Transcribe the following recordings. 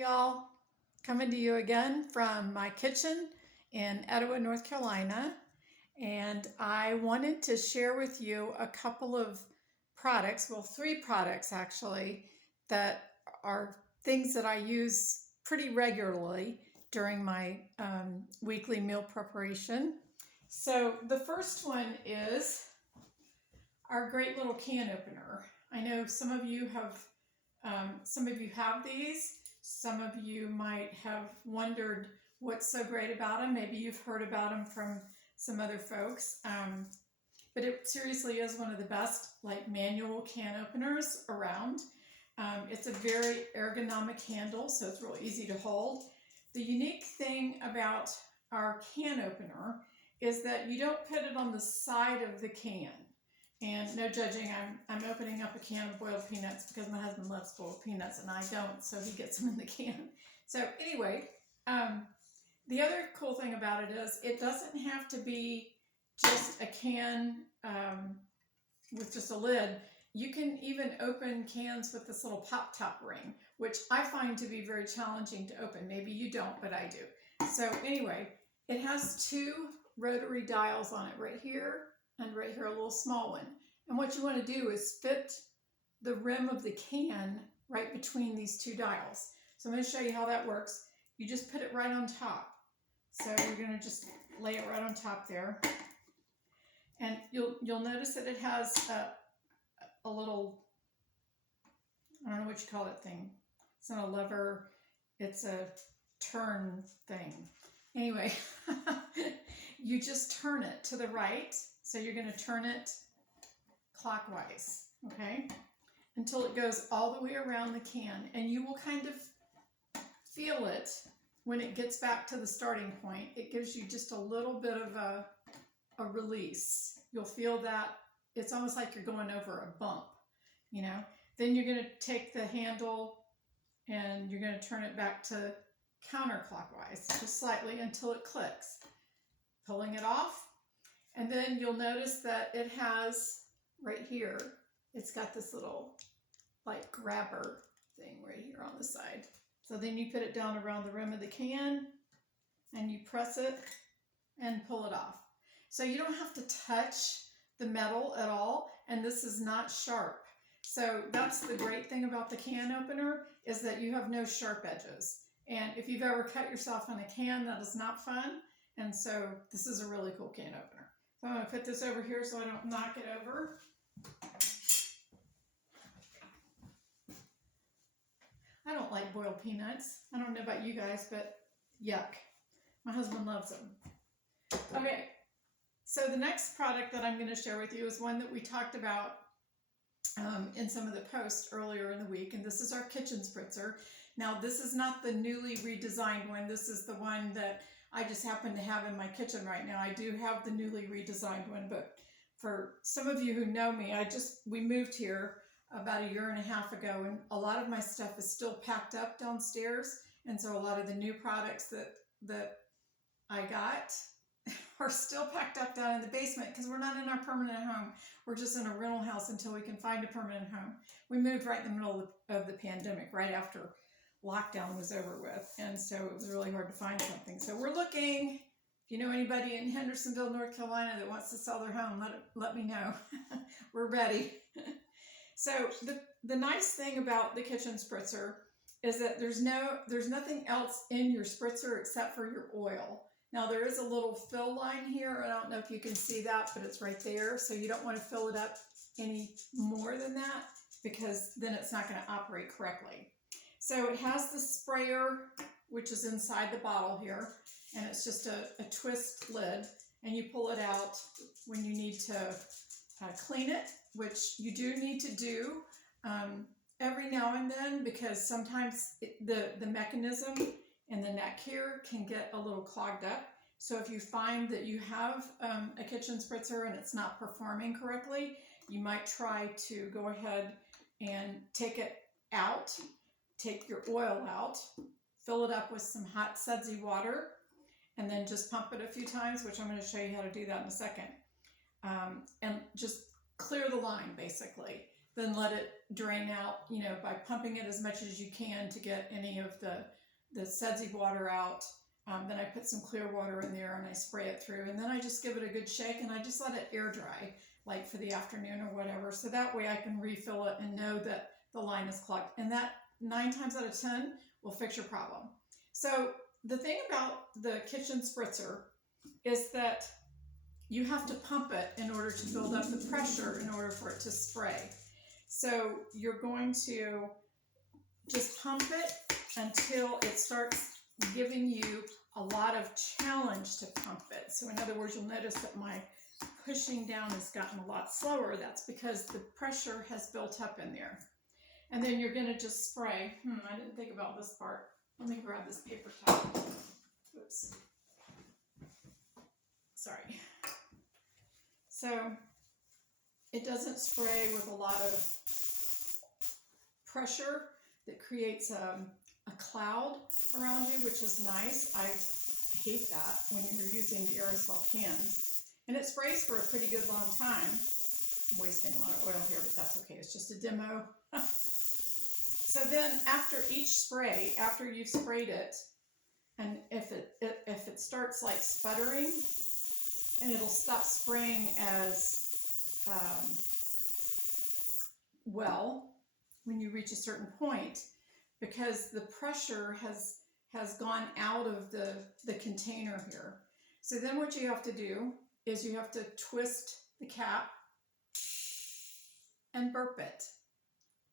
Y'all, coming to you again from my kitchen in Etowah, North Carolina. And I wanted to share with you a couple of products, well, three products actually, that are things that I use pretty regularly during my weekly meal preparation. So the first one is our great little can opener. I know some of you have these. Some of you might have wondered what's so great about them. Maybe you've heard about them from some other folks. But it seriously is one of the best like manual can openers around. It's a very ergonomic handle, so it's real easy to hold. The unique thing about our can opener is that you don't put it on the side of the can. And no judging, I'm opening up a can of boiled peanuts because my husband loves boiled peanuts and I don't, so he gets them in the can. So anyway, the other cool thing about it is it doesn't have to be just a can with just a lid. You can even open cans with this little pop top ring, which I find to be very challenging to open. Maybe you don't, but I do. So anyway, it has two rotary dials on it right here and right here a little small one. And what you want to do is fit the rim of the can right between these two dials. So I'm going to show you how that works. You just put it right on top. So you're going to just lay it right on top there. And you'll notice that it has a little, I don't know what you call that thing. It's not a lever, it's a turn thing. Anyway, you just turn it to the right. So you're going to turn it clockwise, okay, until it goes all the way around the can. And you will kind of feel it when it gets back to the starting point. It gives you just a little bit of a release. You'll feel that it's almost like you're going over a bump, you know. Then you're going to take the handle and you're going to turn it back to counterclockwise just slightly until it clicks. Pulling it off. And then you'll notice that it has right here, it's got this little like grabber thing right here on the side. So then you put it down around the rim of the can and you press it and pull it off. So you don't have to touch the metal at all, and this is not sharp. So that's the great thing about the can opener, is that you have no sharp edges. And if you've ever cut yourself on a can, that is not fun. And so this is a really cool can opener. So I'm going to put this over here so I don't knock it over. I don't like boiled peanuts. I don't know about you guys, but yuck. My husband loves them. Okay, so the next product that I'm going to share with you is one that we talked about in some of the posts earlier in the week, and this is our kitchen spritzer. Now, this is not the newly redesigned one. This is the one that I just happen to have in my kitchen right now. I do have the newly redesigned one, but for some of you who know me, we moved here about 1.5 years ago, and a lot of my stuff is still packed up downstairs. And so a lot of the new products that I got are still packed up down in the basement because we're not in our permanent home. We're just in a rental house until we can find a permanent home. We moved right in the middle of the pandemic, right after lockdown was over with, and so it was really hard to find something. So we're looking. If you know anybody in Hendersonville, North Carolina that wants to sell their home, let me know. We're ready. So the nice thing about the kitchen spritzer is that there's nothing else in your spritzer except for your oil. Now there is a little fill line here. I don't know if you can see that, but it's right there. So you don't want to fill it up any more than that because then it's not going to operate correctly. So it has the sprayer, which is inside the bottle here, and it's just a twist lid, and you pull it out when you need to clean it, which you do need to do every now and then, because sometimes the mechanism in the neck here can get a little clogged up. So if you find that you have a kitchen spritzer and it's not performing correctly, you might try to go ahead and take it out. Take your oil out, fill it up with some hot sudsy water, and then just pump it a few times, which I'm going to show you how to do that in a second. And just clear the line, basically. then let it drain out, you know, by pumping it as much as you can to get any of the sudsy water out. Then I put some clear water in there and I spray it through, and then I just give it a good shake and I just let it air dry, like for the afternoon or whatever. So that way I can refill it and know that the line is clogged. And that 9 times out of 10 will fix your problem. So the thing about the kitchen spritzer is that you have to pump it in order to build up the pressure in order for it to spray. So you're going to just pump it until it starts giving you a lot of challenge to pump it. So in other words, you'll notice that my pushing down has gotten a lot slower. That's because the pressure has built up in there. And then you're going to just spray. I didn't think about this part. Let me grab this paper towel. Oops. Sorry. So it doesn't spray with a lot of pressure that creates a cloud around you, which is nice. I hate that when you're using the aerosol cans. And it sprays for a pretty good long time. I'm wasting a lot of oil here, but that's okay. It's just a demo. So then after each spray, after you've sprayed it, and if it starts like sputtering, and it'll stop spraying as well when you reach a certain point, because the pressure has gone out of the container here. So then what you have to do is you have to twist the cap and burp it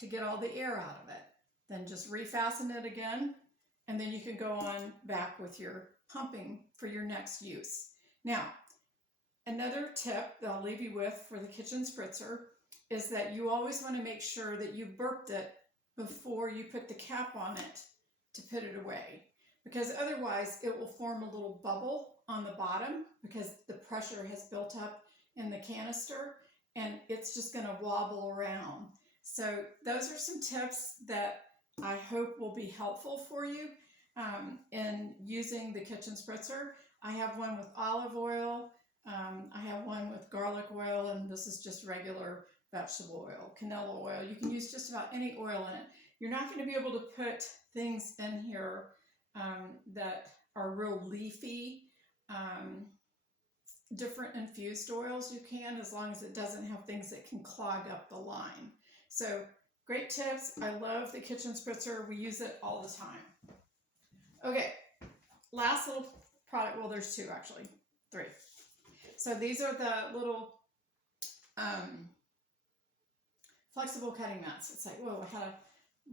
to get all the air out of it. Then just refasten it again, and then you can go on back with your pumping for your next use. Now, another tip that I'll leave you with for the kitchen spritzer is that you always want to make sure that you burped it before you put the cap on it to put it away, because otherwise it will form a little bubble on the bottom because the pressure has built up in the canister, and it's just going to wobble around. So those are some tips that I hope will be helpful for you in using the kitchen spritzer. I have one with olive oil. I have one with garlic oil, and this is just regular vegetable oil, canola oil. You can use just about any oil in it. You're not going to be able to put things in here that are real leafy. Different infused oils you can, as long as it doesn't have things that can clog up the line. So great tips. I love the kitchen spritzer. We use it all the time. Okay, last little product. Well, there's 2 actually, 3. So these are the little flexible cutting mats. It's like, whoa, I had a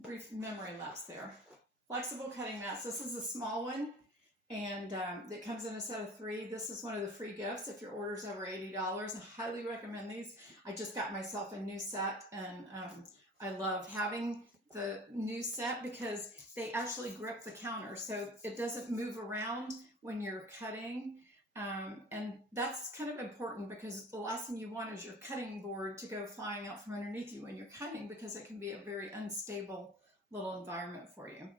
brief memory lapse there. Flexible cutting mats. This is a small one, and it comes in a set of 3. This is one of the free gifts if your order's over $80. I highly recommend these. I just got myself a new set, and I love having the new set because they actually grip the counter, so it doesn't move around when you're cutting. And that's kind of important, because the last thing you want is your cutting board to go flying out from underneath you when you're cutting, because it can be a very unstable little environment for you.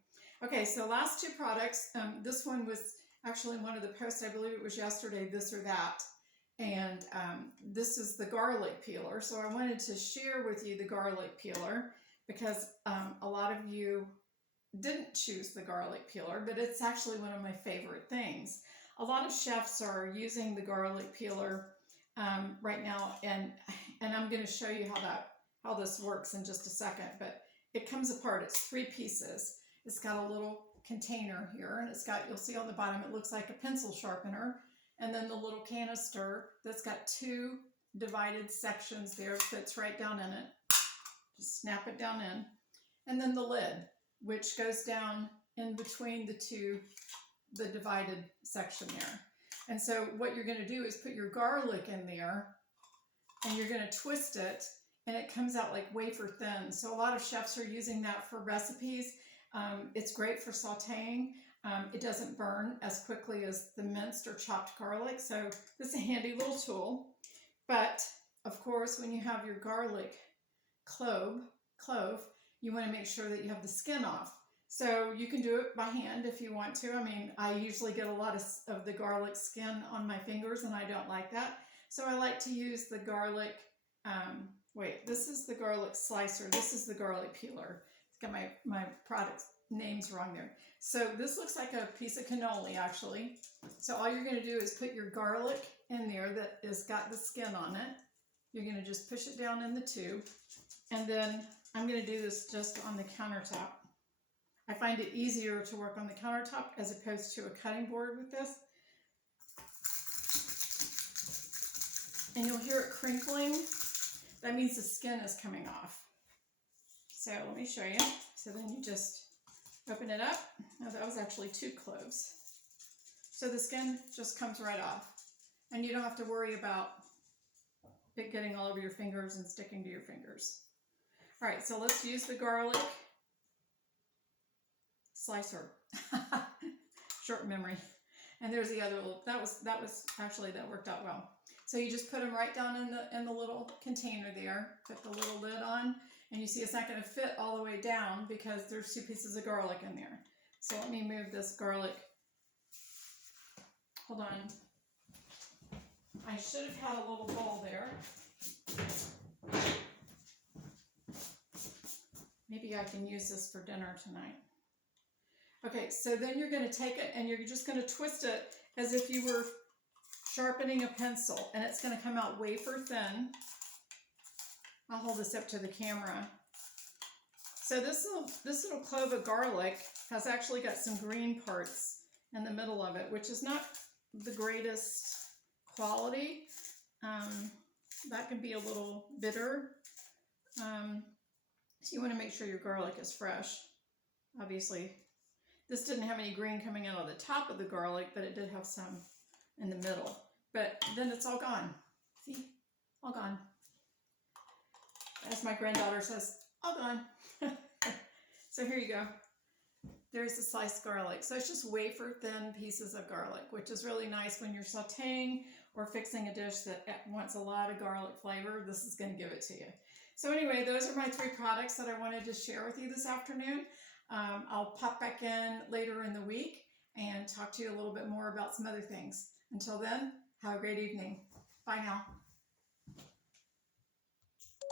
Okay, so last 2 products. This one was actually one of the posts, I believe it was yesterday, this or that. And this is the garlic peeler. So I wanted to share with you the garlic peeler because a lot of you didn't choose the garlic peeler, but it's actually one of my favorite things. A lot of chefs are using the garlic peeler right now, and I'm going to show you how this works in just a second. But it comes apart. It's 3 pieces. It's got a little container here, and it's got, you'll see on the bottom, it looks like a pencil sharpener, and then the little canister that's got 2 divided sections there. It fits right down in it. Just snap it down in, and then the lid, which goes down in between the divided section there. And so what you're going to do is put your garlic in there, and you're going to twist it, and it comes out like wafer thin. So a lot of chefs are using that for recipes. It's great for sauteing. It doesn't burn as quickly as the minced or chopped garlic. So this is a handy little tool. But of course, when you have your garlic clove, you want to make sure that you have the skin off. So you can do it by hand if you want to. I mean, I usually get a lot of the garlic skin on my fingers, and I don't like that. So I like to use the garlic wait, this is the garlic slicer. This is the garlic peeler. It's got my product names wrong there. So this looks like a piece of cannoli actually. So all you're going to do is put your garlic in there that has got the skin on it. You're going to just push it down in the tube. And then I'm going to do this just on the countertop. I find it easier to work on the countertop as opposed to a cutting board with this. And you'll hear it crinkling. That means the skin is coming off. So let me show you. So then you just open it up. Now that was actually 2 cloves. So the skin just comes right off. And you don't have to worry about it getting all over your fingers and sticking to your fingers. All right, so let's use the garlic slicer. Short memory. And there's the other little, that worked out well. So you just put them right down in the little container there, put the little lid on, and you see it's not going to fit all the way down because there's 2 pieces of garlic in there. So let me move this garlic. Hold on. I should have had a little bowl there. Maybe I can use this for dinner tonight. Okay, so then you're going to take it and you're just going to twist it as if you were sharpening a pencil, and it's going to come out wafer thin. I'll hold this up to the camera. So this little clove of garlic has actually got some green parts in the middle of it, which is not the greatest quality. That can be a little bitter. So you want to make sure your garlic is fresh. Obviously, this didn't have any green coming out of the top of the garlic, but it did have some in the middle. But then it's all gone. See? All gone. As my granddaughter says, all gone. So here you go. There's the sliced garlic. So it's just wafer thin pieces of garlic, which is really nice when you're sauteing or fixing a dish that wants a lot of garlic flavor. This is going to give it to you. So anyway, those are my 3 products that I wanted to share with you this afternoon. I'll pop back in later in the week and talk to you a little bit more about some other things. Until then, have a great evening. Bye now.